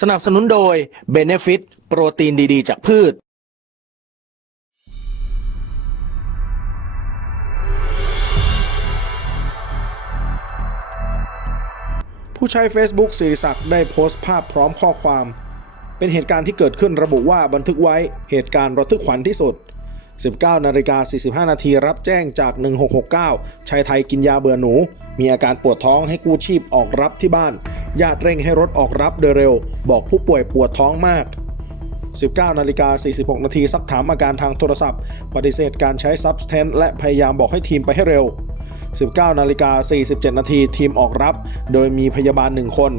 สนับสนุนโดย Benefit โปรตีนดีๆ จากพืช ผู้ใช้ Facebook สิริศักดิ์ได้โพสต์ภาพพร้อมข้อความ เป็นเหตุการณ์ที่เกิดขึ้นระบุว่าบันทึกไว้เหตุการณ์ระทึกขวัญที่สุด 19นาฬิกา45 นาทีรับแจ้งจาก 1669 ชายไทยกินยาเบื่อหนู มีอาการปวดท้องให้กู้ชีพออกรับที่บ้าน ญาติเร่งให้รถออกรับโดยเร็ว บอกผู้ป่วยปวดท้องมาก 19นาฬิกา46 นาทีซักถามอาการทางโทรศัพท์ ปฏิเสธการใช้ซับสแตนและพยายามบอกให้ทีมไปให้เร็ว 19นาฬิกา47 นาทีทีมออกรับ โดยมีพยาบาล 1 คน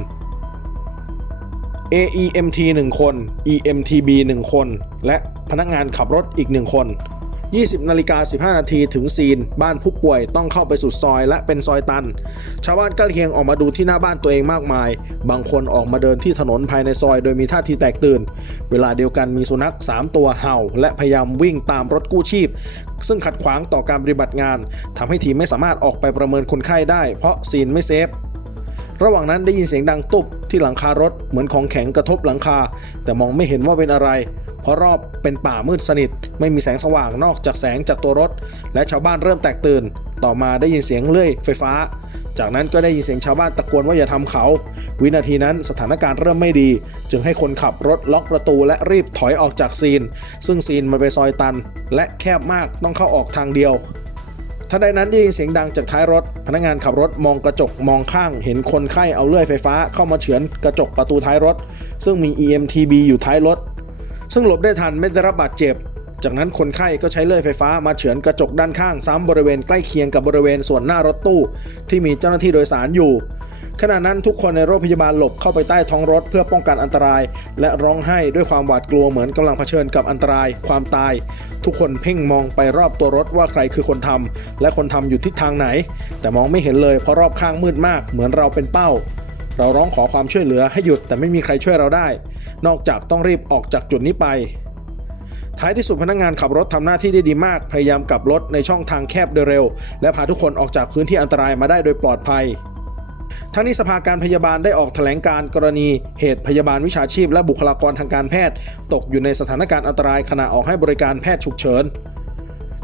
AEMT 1 คน EMTB 1 คน และ พนักงานขับรถอีก1คน 20นาฬิกา15 นาทีถึงซีน บ้านผู้ป่วยต้องเข้าไปสุดซอยและเป็นซอยตัน ชาวบ้านใกล้เคียงออกมาดูที่หน้าบ้านตัวเองมากมาย บางคนออกมาเดินที่ถนนภายในซอยโดยมีท่าทีแตกตื่น เวลาเดียวกันมีสุนัข 3 ตัวเห่า และพยายามวิ่งตามรถกู้ชีพ ซึ่งขัดขวางต่อการปฏิบัติงานทำให้ทีมไม่สามารถออกไปประเมินคนไข้ได้ เพราะซีนไม่เซฟระหว่างนั้นได้ยินเสียงดังตุบที่หลังคารถเหมือนของแข็งกระทบหลังคา แต่มองไม่เห็นว่าเป็นอะไร เพราะรอบเป็นป่ามืดสนิท ไม่มีแสงสว่างนอกจากแสงจากตัวรถ และชาวบ้านเริ่มแตกตื่น ต่อมาได้ยินเสียงเลื่อยไฟฟ้า จากนั้นก็ได้ยินเสียงชาวบ้านตะโกนว่าอย่าทำเขา วินาทีนั้นสถานการณ์เริ่มไม่ดี จึงให้คนขับรถล็อกประตูและรีบถอยออกจากซีน ซึ่งซีนมันเป็นซอยตัน และแคบมากต้องเข้าออกทางเดียวทันใดนั้นได้ยินเสียงดังจากท้ายรถ พนักงานขับรถมองกระจกมองข้าง เห็นคนไข้เอาเลื่อยไฟฟ้าเข้ามาเฉือนกระจกประตูท้ายรถ ซึ่งมี EMTB อยู่ท้ายรถ ซึ่งหลบได้ทันไม่ได้รับบาดเจ็บ จากนั้นคนไข้ก็ใช้เลื่อยไฟฟ้ามาเฉือนกระจกด้านข้างซ้ำบริเวณใกล้เคียงกับบริเวณส่วนหน้ารถตู้ ที่มีเจ้าหน้าที่โดยสารอยู่ขณะนั้นทุกคนในรถพยาบาลหลบเข้าไปใต้ท้องรถเพื่อป้องกันอันตราย และร้องไห้ด้วยความหวาดกลัวเหมือนกำลังเผชิญกับอันตราย ความตาย ทุกคนเพ่งมองไปรอบตัวรถว่าใครคือคนทำและคนทำอยู่ทิศทางไหน แต่มองไม่เห็นเลยเพราะรอบข้างมืดมากเหมือนเราเป็นเป้า เราร้องขอความช่วยเหลือให้หยุดแต่ไม่มีใครช่วยเราได้ นอกจากต้องรีบออกจากจุดนี้ไป ท้ายที่สุดพนักงานขับรถทำหน้าที่ได้ดีมาก พยายามกลับรถในช่องทางแคบโดยเร็ว และพาทุกคนออกจากพื้นที่อันตรายมาได้โดยปลอดภัยทั้งนี้สภาการพยาบาลได้ออกแถลงการกรณีเหตุพยาบาลวิชาชีพและบุคลากรทางการแพทย์ ตกอยู่ในสถานการณ์อันตรายขณะออกให้บริการแพทย์ฉุกเฉิน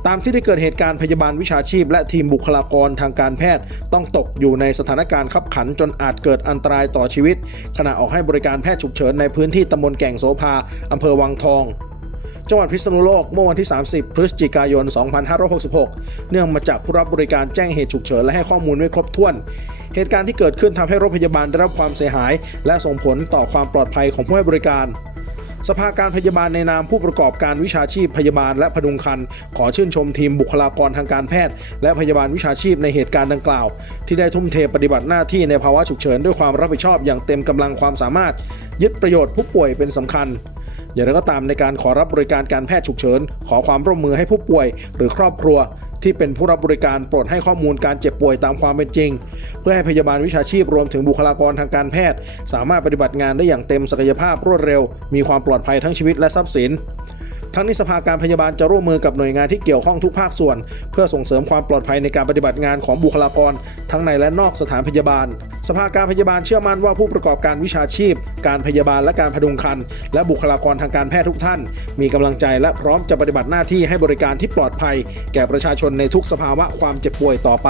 ตามที่ได้เกิดเหตุการณ์พยาบาลวิชาชีพ และทีมบุคลากรทางการแพทย์ ต้องตกอยู่ในสถานการณ์ขับขันจนอาจเกิดอันตรายต่อชีวิต ขณะออกให้บริการแพทย์ฉุกเฉินในพื้นที่ตำบลแก่งโสภาอำเภอวังทองจังหวัดพิษณุโลกเมื่อวันที่ 30 พฤศจิกายน 2566 เนื่องมาจากผู้รับบริการแจ้งเหตุฉุกเฉินและให้ข้อมูลไม่ครบถ้วน เหตุการณ์ที่เกิดขึ้นทำให้รถพยาบาลได้รับความเสียหาย และส่งผลต่อความปลอดภัยของผู้ให้บริการ สภาการพยาบาลในนามผู้ประกอบการวิชาชีพพยาบาลและพดุงคันขอชื่นชมทีมบุคลากรทางการแพทย์ และพยาบาลวิชาชีพในเหตุการณ์ดังกล่าว ที่ได้ทุ่มเทปฏิบัติหน้าที่ในภาวะฉุกเฉินด้วยความรับผิดชอบอย่างเต็มกำลังความสามารถ ยึดประโยชน์ผู้ป่วยเป็นสำคัญ อย่างไรก็ตามในการขอรับบริการการแพทย์ฉุกเฉิน ขอความร่วมมือให้ผู้ป่วย หรือครอบครัว ที่เป็นผู้รับบริการโปรดให้ข้อมูลการเจ็บป่วยตามความเป็นจริง เพื่อให้พยาบาลวิชาชีพรวมถึงบุคลากรทางการแพทย์ สามารถปฏิบัติงานได้อย่างเต็มศักยภาพรวดเร็ว มีความปลอดภัยทั้งชีวิตและทรัพย์สิน ทั้งนี้สภาการพยาบาลจะร่วมมือกับหน่วยงานที่เกี่ยวข้องทุกภาคส่วน เพื่อส่งเสริมความปลอดภัยในการปฏิบัติงานของบุคลากร ทั้งในและนอกสถานพยาบาล สภาการพยาบาลเชื่อมั่นว่าผู้ประกอบการวิชาชีพ การพยาบาลและการพดุงครรภ์และบุคลากรทางการแพทย์ทุกท่าน มีกำลังใจและพร้อมจะปฏิบัติหน้าที่ให้บริการที่ปลอดภัย แก่ประชาชนในทุกสภาวะความเจ็บป่วยต่อไป